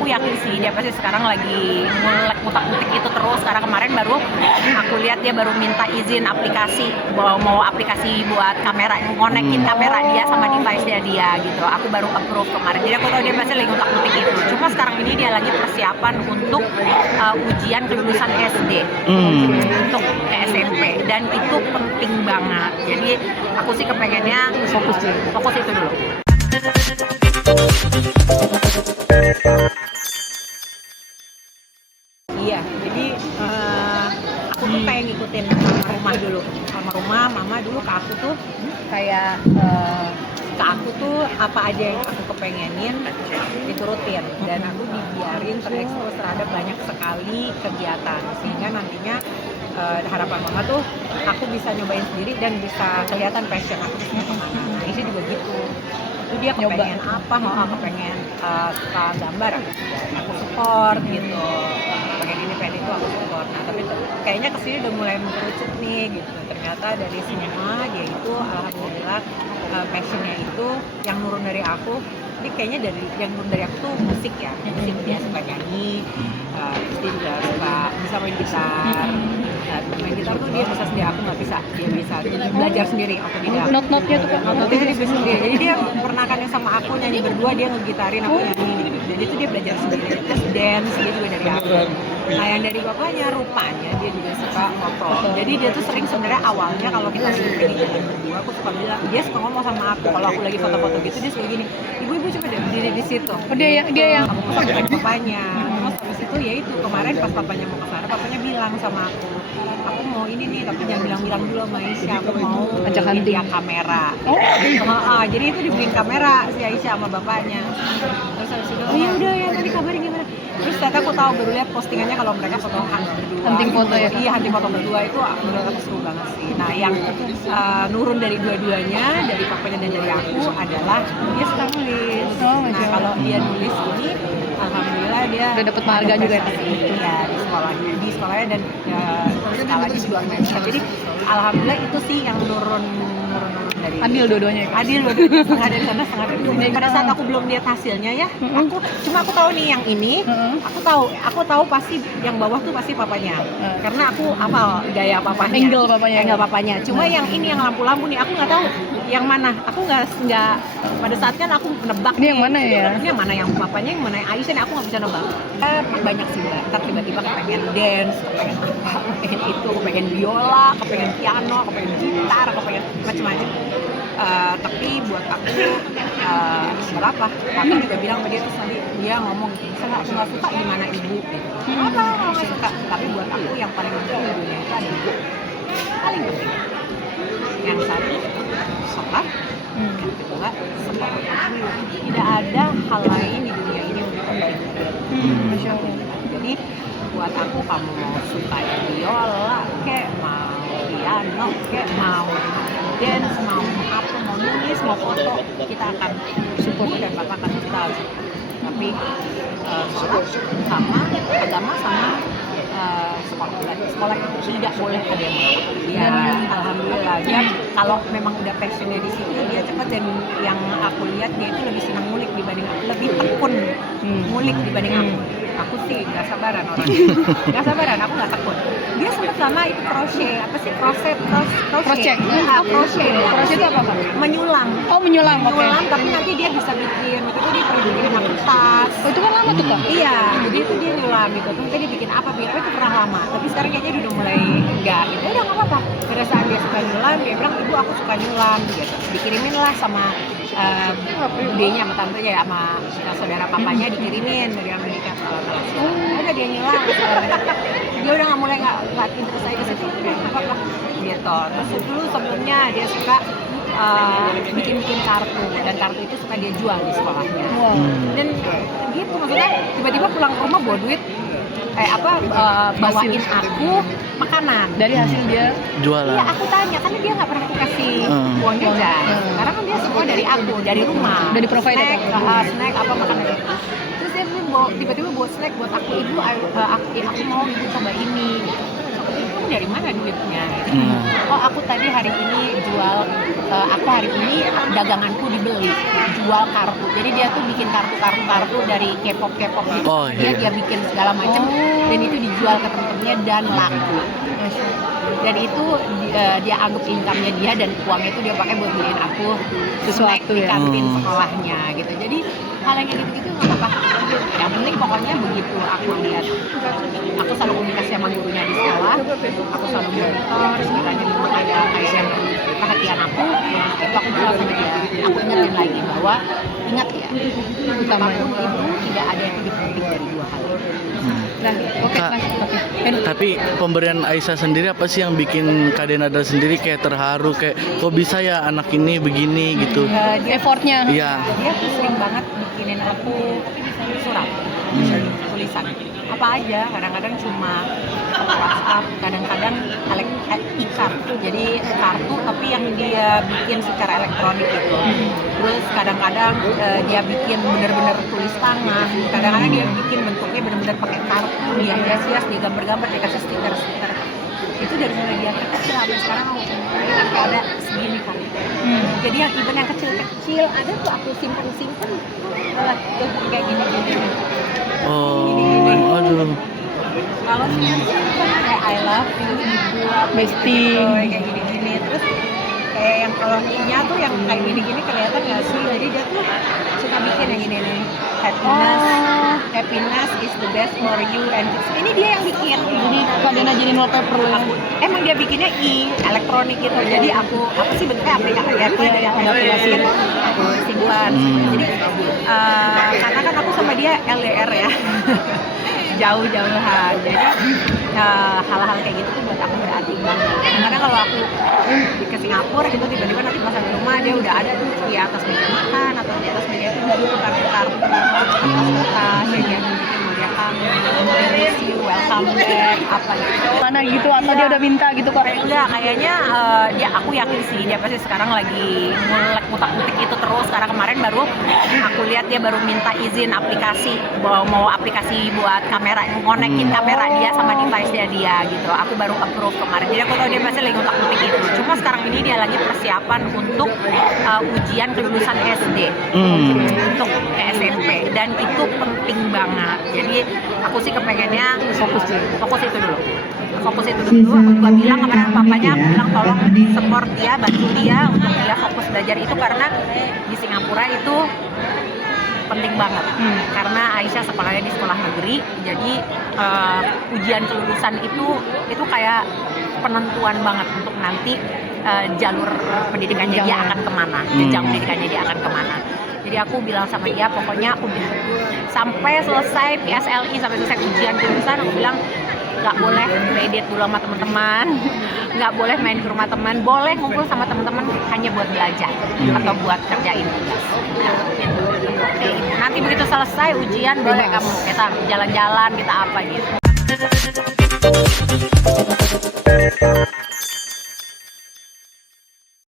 aku yakin sih dia pasti sekarang lagi ngutak-ngutik itu terus, karena kemarin baru aku lihat dia baru minta izin aplikasi, mau aplikasi buat kamera, ngonekin kamera dia sama device-nya dia gitu. Aku baru approve kemarin, jadi aku tahu dia pasti lagi ngutak-ngutik itu. Cuma sekarang ini dia lagi persiapan untuk ujian kelulusan SD untuk ke SMP, dan itu penting banget. Jadi aku sih kepengennya fokus itu dulu. Iya, jadi aku tuh kayak ngikutin rumah dulu, sama rumah mama dulu ke aku tuh kayak ke aku tuh apa aja yang aku kepengenin diturutin, dan aku dibiarin terekspos terhadap banyak sekali kegiatan, sehingga nantinya harapan mama tuh aku bisa nyobain sendiri dan bisa kelihatan passion aku. Nah, Isi juga gitu. Itu dia kepengen apa, kepengen suka gambar, aku support gitu. Pengen ini pengen itu aku support. Nah, tapi kayaknya kesini udah mulai mengerucut nih gitu. Ternyata dari semua dia itu alhamdulillah passionnya itu yang nurun dari aku. Jadi kayaknya dari yang nurun dari aku tuh musik ya, musik. Dia suka nyanyi, terus dia juga suka bisa main gitar. Main gitar tuh dia bisa sendiri, aku nggak bisa. Dia bisa belajar sendiri, otodidak. Not-notnya tuh kan? Not-notnya dia bisa sendiri. Jadi dia pernah kan yang sama aku nyanyi berdua, dia ngegitarin, aku nyanyi gitu. Jadi itu dia belajar sendiri. Terus dance dia juga dari aku. Nah, yang dari bapaknya rupanya dia juga suka foto. Jadi dia tuh sering sebenarnya awalnya kalau kita syuting berdua, aku suka bilang, dia suka ngomong sama aku kalau aku lagi foto-foto gitu, dia suka gini, ibu coba deh berdiri di situ. Oh, dia yang aku sama bapaknya. Terus habis itu ya itu kemarin pas papanya mau kesana, papanya bilang sama aku mau ini nih, tapi jangan bilang-bilang dulu sama Aisyah, aku mau ajak hunting dia kamera. Jadi itu dibeliin kamera si Aisyah sama bapaknya. Terus habis itu, oh ya udah ya tadi kabarin gimana. Terus ternyata aku tahu baru lihat postingannya kalau mereka foto berdua. Hunting foto ya? Iya, hunting foto berdua itu menurut aku seru banget sih. Nah, yang nurun dari dua-duanya, dari papanya dan dari aku adalah dia suka nulis. Nah, kalau dia nulis ini, alhamdulillah dia udah dapet penghargaan juga ya? Iya, di sekolahnya dan skalanya juga mention. Jadi alhamdulillah itu sih yang nurun dari adil dua-duanya. Adil dua-duanya, setengah dari sana setengah dari sini. Pada saat aku belum lihat hasilnya ya, aku tahu nih yang ini, aku tahu pasti yang bawah tuh pasti papanya, karena aku hafal gaya papanya, angle papanya. Cuma yang ini yang lampu-lampu nih aku nggak tahu yang mana. Aku nggak pada saat kan aku menebak ini yang mana ya? Ini yang mana yang papanya, yang mana yang Aisyah nih aku nggak bisa nebak. Banyak sih mbak. Ntar tiba-tiba kepengen dance, kepengen apa, kepengen itu, kepengen biola, kepengen piano, kepengen gitar, kepengen macam-macam. Tapi buat aku nggak apa. Aku juga bilang sama dia, terus nanti dia ngomong, misalnya aku nggak suka gimana ibu? Apa nggak suka? Tapi buat aku yang paling penting di dunia itu ada ibu. Paling penting. Yang satu sholat, yang kedua sekolah. Tidak ada hal lain di dunia ini untuk penting. Jadi buat aku, kamu mau suka biola, kayak mau piano, kayak mau dance, mau apa, mau nulis, mau foto, kita akan support dan katakan kita harus. Tapi sholat sama agama sama sekolah itu tidak boleh ada yang menolak. Ya, alhamdulillah dia kalau memang udah passionnya di situ dia cepat, dan yang aku lihat dia itu lebih senang ngulik dibanding aku, lebih tekun ngulik dibanding aku. Aku sih nggak sabaran orangnya, nggak sabaran, aku nggak tekun. Dia sempat lama itu crochet itu apa Pak? Menyulam. Tapi nanti dia bisa bikin, waktu itu dia pernah bikin kertas. Oh, itu kan lama tuh Kak? Iya, jadi itu dia nyulam gitu. Terus dia bikin apa itu pernah lama. Tapi sekarang kayaknya dia udah mulai enggak gitu. Udah nggak apa-apa. Pada saat dia suka nyulam, dia bilang ibu aku suka nyulam gitu. Dikirimin lah sama budenya sama tantenya, sama saudara papanya, dikirimin dari Amerika. Udah dia nyulam. Dia udah nggak interest saya ke situ. Udah nggak apa-apa. Gitu. Terus dulu sebelumnya dia suka bikin kartu, dan kartu itu suka dia jual di sekolahnya. Dan gitu, maksudnya tiba-tiba pulang ke rumah bawa duit bawain aku makanan dari hasil dia jualan. Iya, aku tanya karena dia nggak pernah aku kasih uang jajan. Karena kan dia semua dari aku, dari rumah. Dari provider snack apa makanan. Terus dia tiba-tiba bawa snack buat aku, ibu aku mau ibu coba ini. Ibu kamu dari mana duitnya? Oh aku tadi hari ini jual, aku hari ini daganganku dibeli, jual kartu. Jadi dia tuh bikin kartu dari K-pop gitu. Oh, iya. Dia bikin segala macam dan itu dijual ke temen-temennya dan laku. Dan itu dia anggap income-nya dia dan uangnya itu dia pakai buat beliin aku Sesuatu snack di ya. kantin sekolahnya gitu. Jadi hal yang kayak gitu-gitu nggak apa-apa. Yang penting pokoknya begitu aku lihat. Aku selalu komunikasi sama gurunya di sekolah. Aku selalu monitor sekiranya memang ada kayak yang perhatian aku. Itu aku bilang sama dia. Aku ingetin lagi bahwa ingat ya, apapun itu tidak ada yang lebih penting dari dua hal. Nah, oke Kak, Mas. Oke. Tapi pemberian Aisyah sendiri apa sih yang bikin Kak Denada sendiri kayak terharu, kayak kok bisa ya anak ini begini gitu? Effortnya. Iya. Dia tuh sering banget bikinin aku surat, tulisan apa aja, kadang-kadang cuma WhatsApp, kadang-kadang e-kartu, jadi kartu tapi yang dia bikin secara elektronik gitu. Terus kadang-kadang dia bikin bener-bener tulis tangan, kadang-kadang dia bikin bentuknya bener-bener pakai kartu, dia hias-hias, dia gambar-gambar, dia kasih stiker-stiker. Itu dari mulai dia kecil sampai sekarang aku sampai ada segini kali. Jadi yang even yang kecil-kecil ada tuh aku simpen kayak gini-gini. Oh, aduh. Kalau sih kayak I love you, Bestie. kayak gini-gini. Terus kayak yang kalau nya tuh yang kayak gini-gini kelihatan nggak sih? Jadi dia tuh suka bikin yang gini nih. Happiness is the best for you and ini dia yang bikin. Jadi Kak Dena jadi wallpaper loh. Emang dia bikinnya elektronik gitu. Jadi aku sih bentuknya aplikasi ya, aku ada yang aplikasi aku simpan. Jadi karena kan aku sama dia LDR ya. Jauh-jauhan. Jadi hal-hal kayak gitu tuh buat aku berarti banget. Kadang-kadang kalau aku ke Singapura gitu tiba-tiba nanti pas di rumah dia udah ada tuh di atas meja makan atau di atas meja itu baru kartu tas ya dia miss you, welcome back apa gitu. Mana gitu atau dia udah minta gitu kok? Enggak, kayaknya aku yakin sih dia pasti sekarang lagi ngutak-ngutik itu terus. Karena kemarin baru aku lihat dia baru minta izin aplikasi, mau aplikasi buat kamera, ngonekin kamera dia sama device dia gitu. Aku baru approve kemarin. Jadi aku tahu dia pasti lagi ngutak-ngutik itu. Cuma sekarang ini dia lagi persiapan untuk ujian kelulusan SD untuk ke SMP dan itu penting banget. Jadi aku sih kepengennya fokus itu dulu. Aku juga bilang kemarin papanya, aku bilang tolong support dia, bantu dia untuk dia fokus belajar itu karena di Singapura itu penting banget. Karena Aisyah sekolahnya di sekolah negeri, jadi ujian kelulusan itu kayak penentuan banget untuk nanti jalur pendidikannya dia akan kemana, jenjang pendidikannya dia akan kemana. Jadi aku bilang sama dia, pokoknya udah sampai selesai PSLI, sampai selesai ujian kelulusan, aku bilang nggak boleh kredit dulu sama teman-teman, nggak boleh main ke rumah teman, boleh ngumpul sama teman-teman hanya buat belajar atau buat kerjain tugas. Nanti begitu selesai ujian boleh kamu kita jalan-jalan, kita apa gitu.